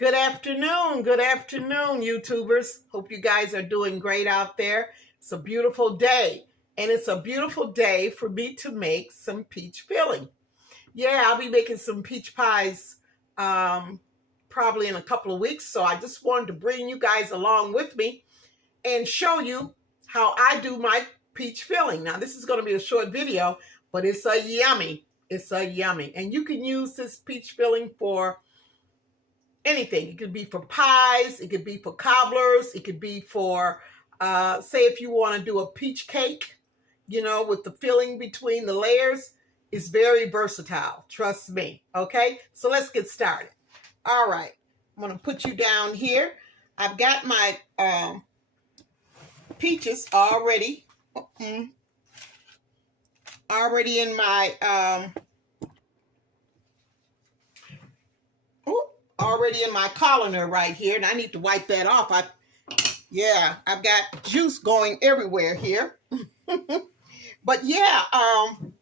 Good afternoon, YouTubers. Hope you guys are doing great out there. It's a beautiful day, and it's a beautiful day for me to make some peach filling. Yeah, I'll be making some peach pies probably in a couple of weeks, so I just wanted to bring you guys along with me and show you how I do my peach filling. Now, this is going to be a short video, but it's a yummy. It's a yummy. And you can use this peach filling for anything. It could be for pies, it could be for cobblers, it could be for, say if you want to do a peach cake, with the filling between the layers. It's very versatile, trust me. Okay, so let's get started. All right, I'm going to put you down here. I've got my peaches already in my already in my colander right here, and I need to wipe that off. I've got juice going everywhere here. But yeah, I'm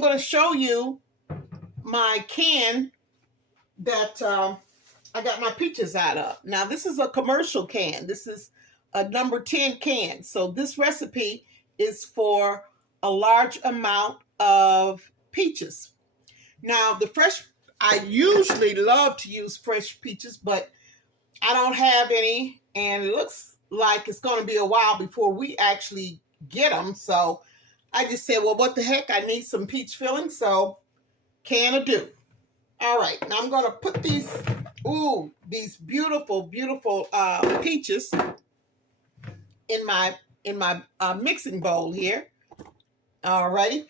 going to show you my can that I got my peaches out of. Now, this is a commercial can. This is a number 10 can. So this recipe is for a large amount of peaches. Now, I usually love to use fresh peaches, but I don't have any, and it looks like it's going to be a while before we actually get them. So I just said, well, what the heck? I need some peach filling, so can of do. All right, now I'm going to put these beautiful, beautiful peaches in my mixing bowl here. All righty.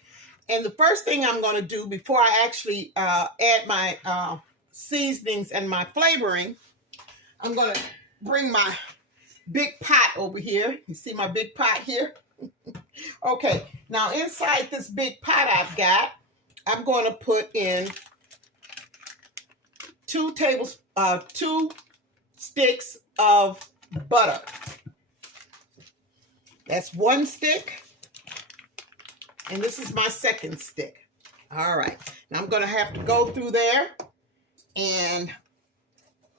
And the first thing I'm going to do before I actually add my seasonings and my flavoring, I'm going to bring my big pot over here. You see my big pot here? Okay, now inside this big pot I'm going to put in 2 sticks of butter. That's 1 stick. And this is my 2nd stick. All right. Now I'm going to have to go through there and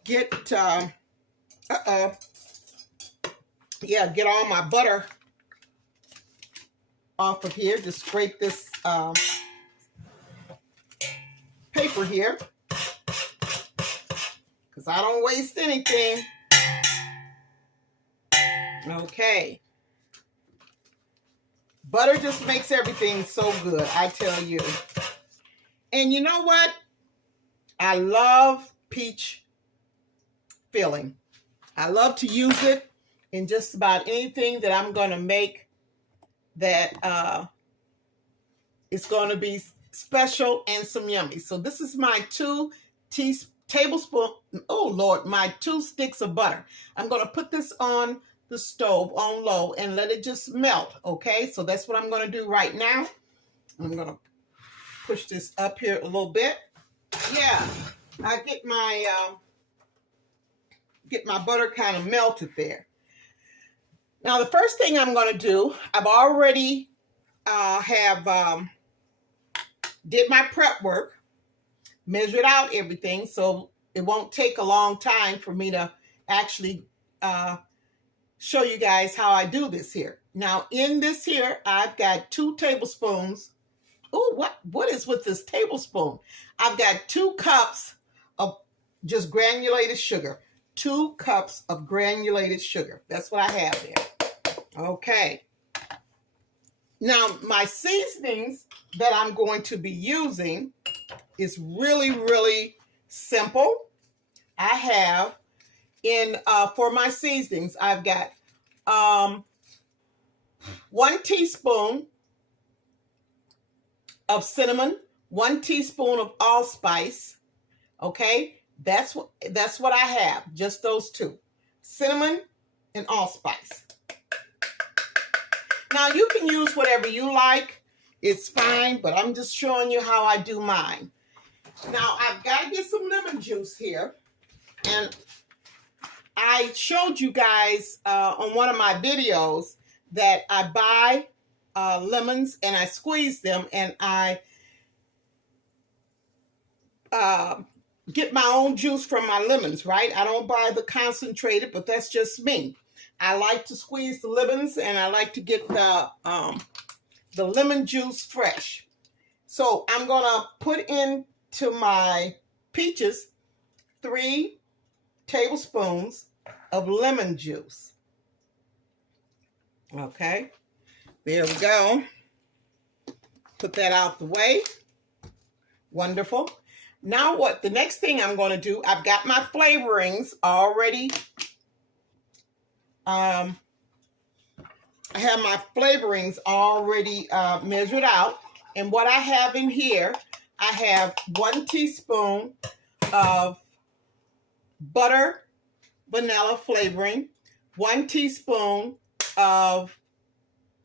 get, get all my butter off of here. Just scrape this paper here, because I don't waste anything. Okay. Butter just makes everything so good, I tell you. And you know what? I love peach filling. I love to use it in just about anything that I'm going to make that is going to be special and some yummy. So this is my 2 sticks of butter. I'm going to put this on the stove on low and let it just melt. Okay, so that's what I'm going to do right now. I'm going to push this up here a little bit. Yeah, I get my butter kind of melted there. Now the first thing I'm going to do, I've already did my prep work, measured out everything, so it won't take a long time for me to actually show you guys how I do this here. Now in this here, I've got 2 tablespoons. Oh, what is with this tablespoon? I've got 2 cups of just granulated sugar. 2 cups of granulated sugar. That's what I have there. Okay. Now my seasonings that I'm going to be using is really, really simple. I have for my seasonings, I've got 1 teaspoon of cinnamon, 1 teaspoon of allspice. Okay, that's what I have. Just those 2, cinnamon and allspice. Now you can use whatever you like. It's fine, but I'm just showing you how I do mine. Now I've got to get some lemon juice here, and I showed you guys on one of my videos that I buy lemons and I squeeze them and I get my own juice from my lemons, right? I don't buy the concentrated, but that's just me. I like to squeeze the lemons, and I like to get the lemon juice fresh. So I'm gonna put into my peaches 3 tablespoons of lemon juice. Okay, there we go. Put that out the way. Wonderful. Now what? The next thing I'm going to do, I've got my flavorings already. I have my flavorings already measured out. And what I have in here, I have 1 teaspoon of butter vanilla flavoring, 1 teaspoon of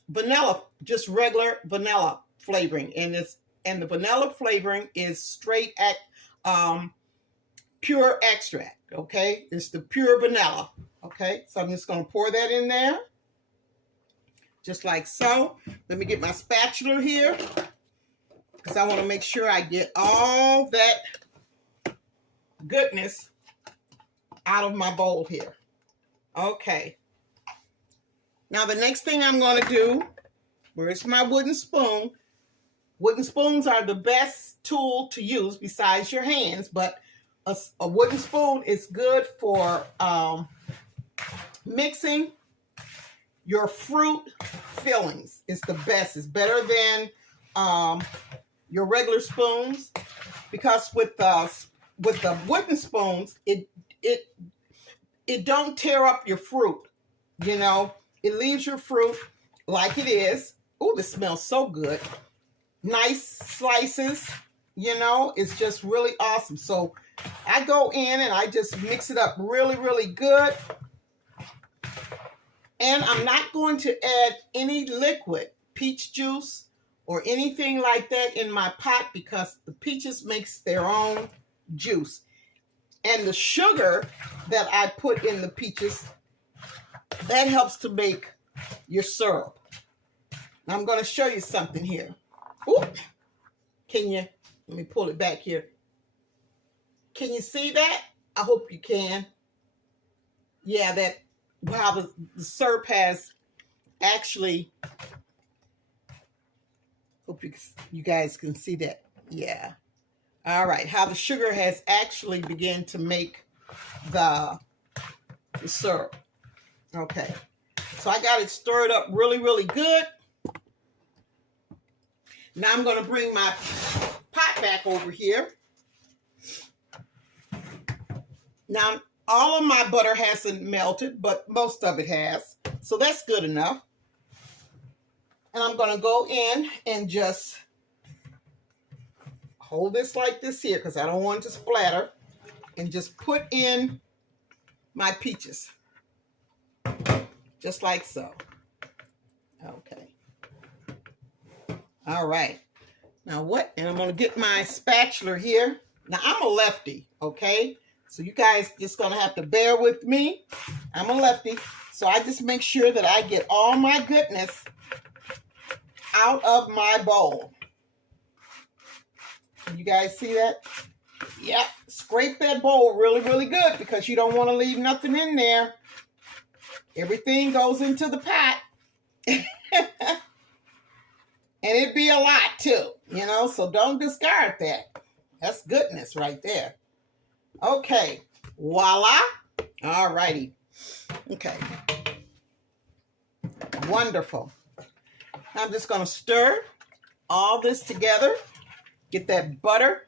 vanilla, just regular vanilla flavoring, and the vanilla flavoring is straight at pure extract. Okay, it's the pure vanilla. Okay, so I'm just going to pour that in there, just like so. Let me get my spatula here, because I want to make sure I get all that goodness out of my bowl here. Okay. Now the next thing I'm going to do, where's my wooden spoon? Wooden spoons are the best tool to use besides your hands, but a wooden spoon is good for mixing your fruit fillings. It's the best. It's better than your regular spoons, because with the wooden spoons, it don't tear up your fruit. You know, it leaves your fruit like it is. Oh, this smells so good. Nice slices, you know, it's just really awesome. So I go in and I just mix it up really, really good. And I'm not going to add any liquid peach juice or anything like that in my pot, because the peaches makes their own juice. And the sugar that I put in the peaches, that helps to make your syrup. Now I'm going to show you something here. Ooh, let me pull it back here. Can you see that? I hope you can. Yeah, wow, the syrup has actually, hope you guys can see that. Yeah. All right, how the sugar has actually begun to make the syrup. Okay, so I got it stirred up really, really good. Now I'm going to bring my pot back over here. Now, all of my butter hasn't melted, but most of it has. So that's good enough. And I'm going to go in and just hold this like this here, because I don't want it to splatter. And just put in my peaches. Just like so. Okay. All right. Now what? And I'm going to get my spatula here. Now I'm a lefty, okay? So you guys just going to have to bear with me. I'm a lefty. So I just make sure that I get all my goodness out of my bowl. Can you guys see that? Yep. Scrape that bowl really, really good, because you don't want to leave nothing in there. Everything goes into the pot. And it'd be a lot too, you know, so don't discard that. That's goodness right there. Okay, voila. All righty. Okay. Wonderful. I'm just going to stir all this together. Get that butter.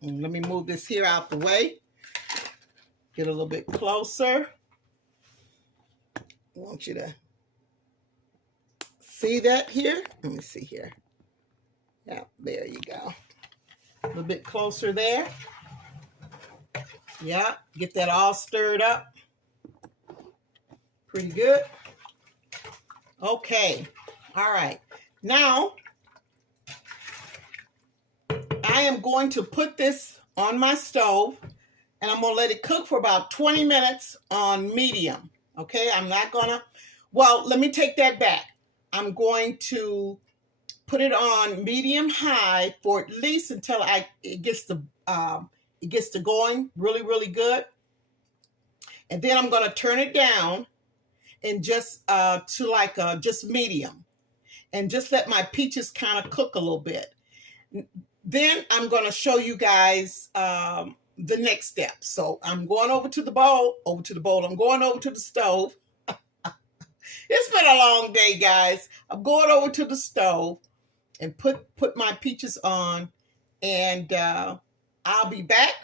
And let me move this here out the way. Get a little bit closer. I want you to see that here? Let me see here. Yeah, there you go. A little bit closer there. Yeah, get that all stirred up. Pretty good. Okay. All right. Now, I am going to put this on my stove, and I'm going to let it cook for about 20 minutes on medium. Okay, I'm not going to, well, let me take that back. I'm going to put it on medium high for at least until it It gets to going really, really good. And then I'm going to turn it down and just to like just medium, and just let my peaches kind of cook a little bit. Then I'm going to show you guys the next step. So I'm going over to the bowl, I'm going over to the stove. It's been a long day, guys. I'm going over to the stove and put my peaches on, and I'll be back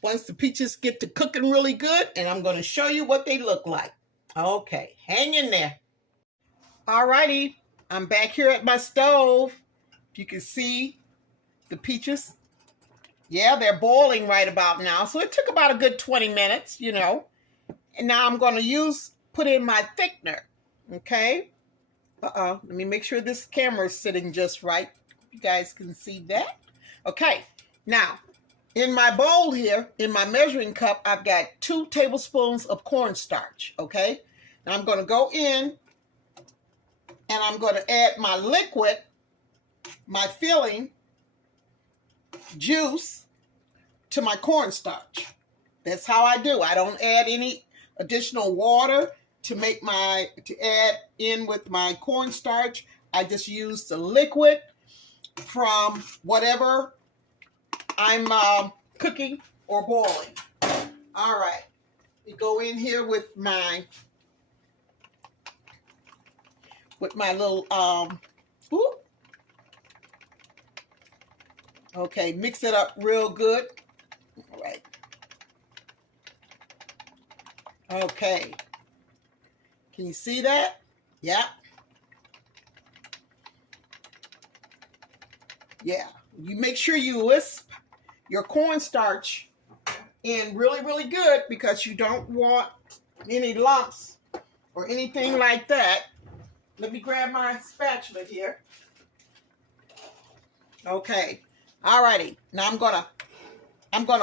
once the peaches get to cooking really good, and I'm going to show you what they look like. Okay, hang in there. All righty, I'm back here at my stove. If you can see the peaches, yeah, they're boiling right about now. So it took about a good 20 minutes, you know. And now I'm going to put in my thickener, okay? Let me make sure this camera is sitting just right. You guys can see that. Okay, now in my bowl here, in my measuring cup, I've got 2 tablespoons of cornstarch, okay? Now I'm going to go in and I'm going to add my liquid, my filling juice to my cornstarch. That's how I do. I don't add any additional water to add in with my cornstarch. I just use the liquid from whatever I'm cooking or boiling. All right, we go in here with my little okay, mix it up real good. All right. Okay. Can you see that? Yeah. Yeah. You make sure you whisk your cornstarch in really, really good, because you don't want any lumps or anything like that. Let me grab my spatula here. Okay. All righty. Now I'm gonna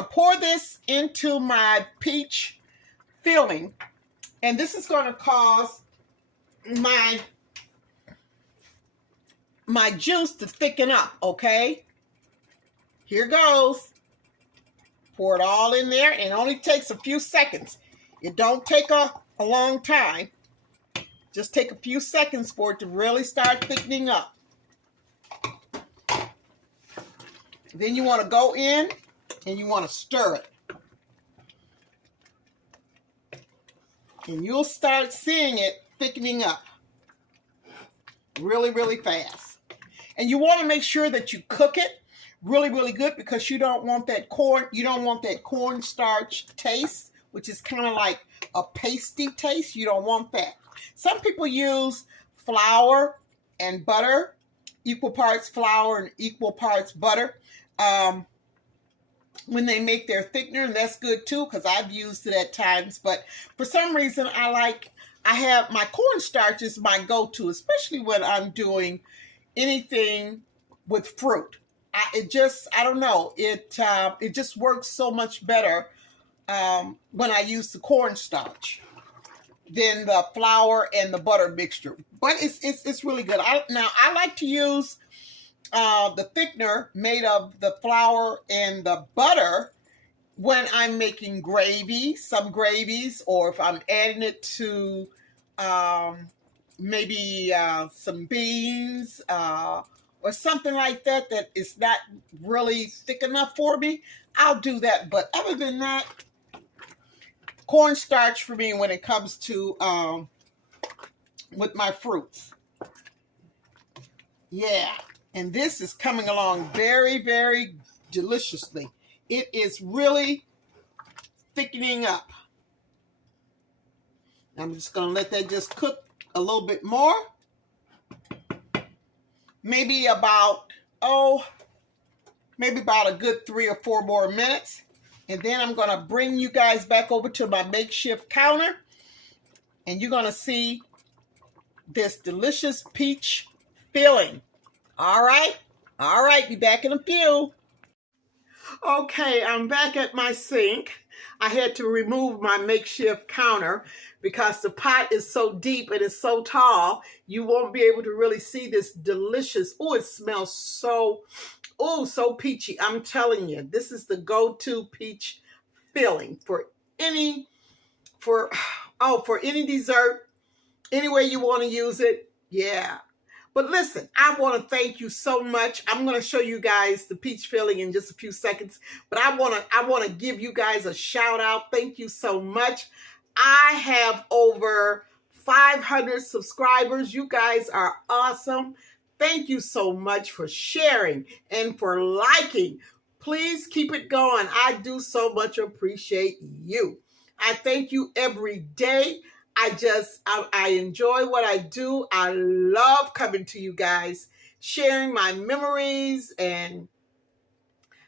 pour this into my peach filling, and this is gonna cause my juice to thicken up. Okay. Here goes. Pour it all in there, and it only takes a few seconds. It don't take a long time. Just take a few seconds for it to really start thickening up. Then you want to go in and you want to stir it. And you'll start seeing it thickening up really, really fast. And you want to make sure that you cook it really, really good, because you don't want that cornstarch taste, which is kind of like a pasty taste. You don't want that. Some people use flour and butter, equal parts flour and equal parts butter, when they make their thickener, and that's good too, because I've used it at times. But for some reason, I have my cornstarch is my go-to, especially when I'm doing anything with fruit. I don't know, it just works so much better when I use the cornstarch than the flour and the butter mixture. But it's really good. I like to use the thickener made of the flour and the butter when I'm making gravy, some gravies, or if I'm adding it to maybe some beans or something like that is not really thick enough for me, I'll do that. But other than that, cornstarch for me when it comes to with my fruits. Yeah, and this is coming along very, very deliciously. It is really thickening up. I'm just going to let that just cook a little bit more. Maybe about a good 3 or 4 more minutes. And then I'm going to bring you guys back over to my makeshift counter. And you're going to see this delicious peach filling. All right. All right. Be back in a few. Okay, I'm back at my sink. I had to remove my makeshift counter because the pot is so deep and it's so tall, you won't be able to really see this delicious, oh, it smells so Oh, so peachy. I'm telling you, this is the go-to peach filling for any, for, oh, for any dessert, any way you want to use it. Yeah. But listen, I want to thank you so much. I'm going to show you guys the peach filling in just a few seconds, but I want to give you guys a shout out. Thank you so much. I have over 500 subscribers. You guys are awesome. Thank you so much for sharing and for liking. Please keep it going. I do so much appreciate you. I thank you every day. I enjoy what I do. I love coming to you guys, sharing my memories and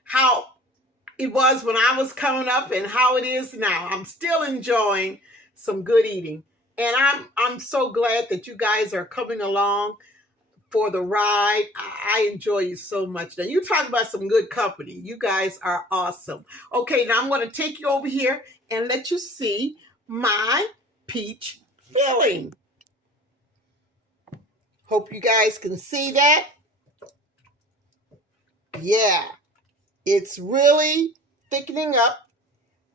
how it was when I was coming up and how it is now. I'm still enjoying some good eating. And I'm so glad that you guys are coming along for the ride. I enjoy you so much. Now, you talk about some good company. You guys are awesome. Okay, now I'm going to take you over here and let you see my peach filling. Hope you guys can see that. Yeah, it's really thickening up.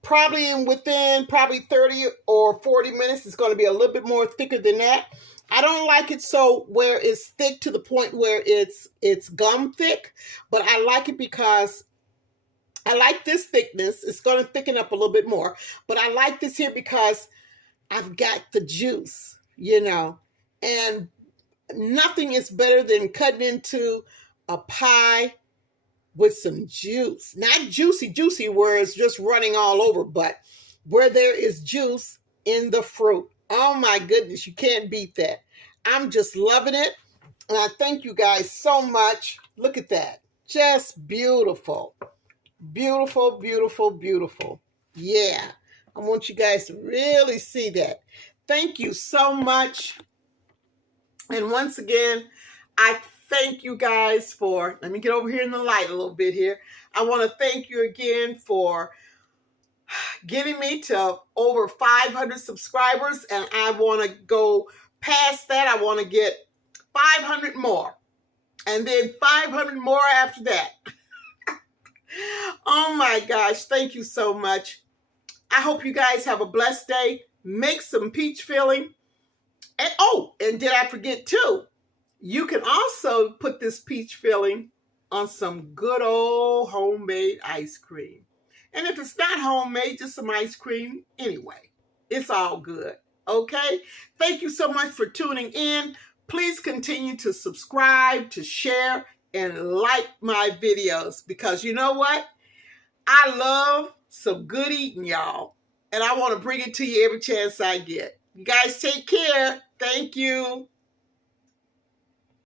Probably within 30 or 40 minutes, it's going to be a little bit more thicker than that. I don't like it so where it's thick to the point where it's gum thick, but I like it because I like this thickness. It's going to thicken up a little bit more, but I like this here because I've got the juice, you know, and nothing is better than cutting into a pie with some juice. Not juicy where it's just running all over, but where there is juice in the fruit. Oh my goodness, you can't beat that. I'm just loving it. And I thank you guys so much. Look at that. Just beautiful. Beautiful, beautiful, beautiful. Yeah. I want you guys to really see that. Thank you so much. And once again, I thank you guys for, let me get over here in the light a little bit here. I want to thank you again for getting me to over 500 subscribers. And I want to go past that. I want to get 500 more. And then 500 more after that. Oh my gosh. Thank you so much. I hope you guys have a blessed day. Make some peach filling. And oh, and did I forget too? You can also put this peach filling on some good old homemade ice cream. And if it's not homemade, just some ice cream anyway. It's all good. Okay? Thank you so much for tuning in. Please continue to subscribe, to share, and like my videos. Because you know what? I love some good eating, y'all. And I want to bring it to you every chance I get. You guys take care. Thank you.